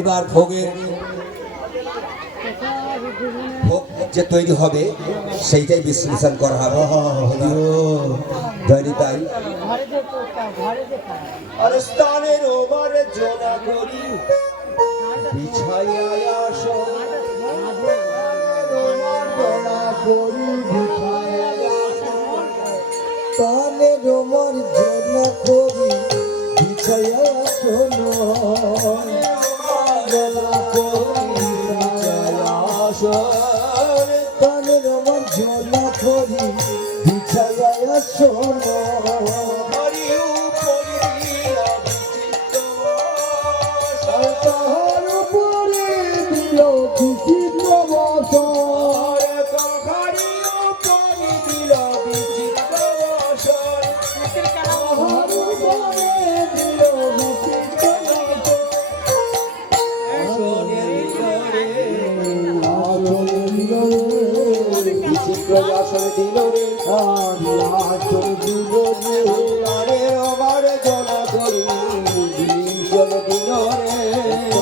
এবার ভোগের ভোগ যে তৈরি হবে সেইটাই বিশ্লেষণ করা হবে। তাই আর স্থানের ওভারে জোড়া করি বিছাইয়া আসো তাহলে রোমার জোড়া করি বিছাইয়া শোনো তানের আমার জলা করি বিছাইয়া শোনো তাহার উপরে দিল বিচিত্র আসরে দিল রে আসরে দিল রে আমার জলা করি জল দিল রে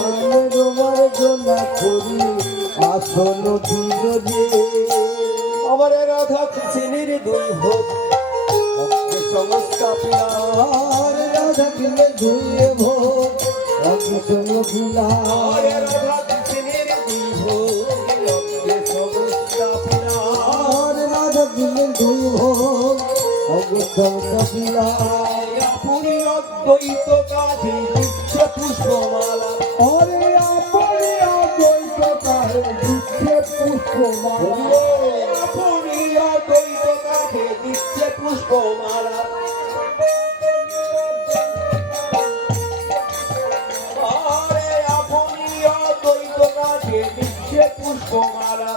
আমার জলা করি আসন দিল রে আমার রাধা কৃষ্ণের দুই ভোগ সমস্ত পিলার রাধা কৃষ্ণের দুই ভোগ কৃষ্ণ পিলার রাধা কৃষ্ণের দুই ভোগ দুই ভোগ অগোত্তম কপিলায় আপনি অদ্বৈত কাঠে দিচ্ছে পুষ্পমালা অরে আপনি অদ্বৈত কাঠে দিচ্ছে পুষ্পমালা আপনি অদ্বৈত কাঠে দিচ্ছে পুষ্পমালা পুষ্পমালা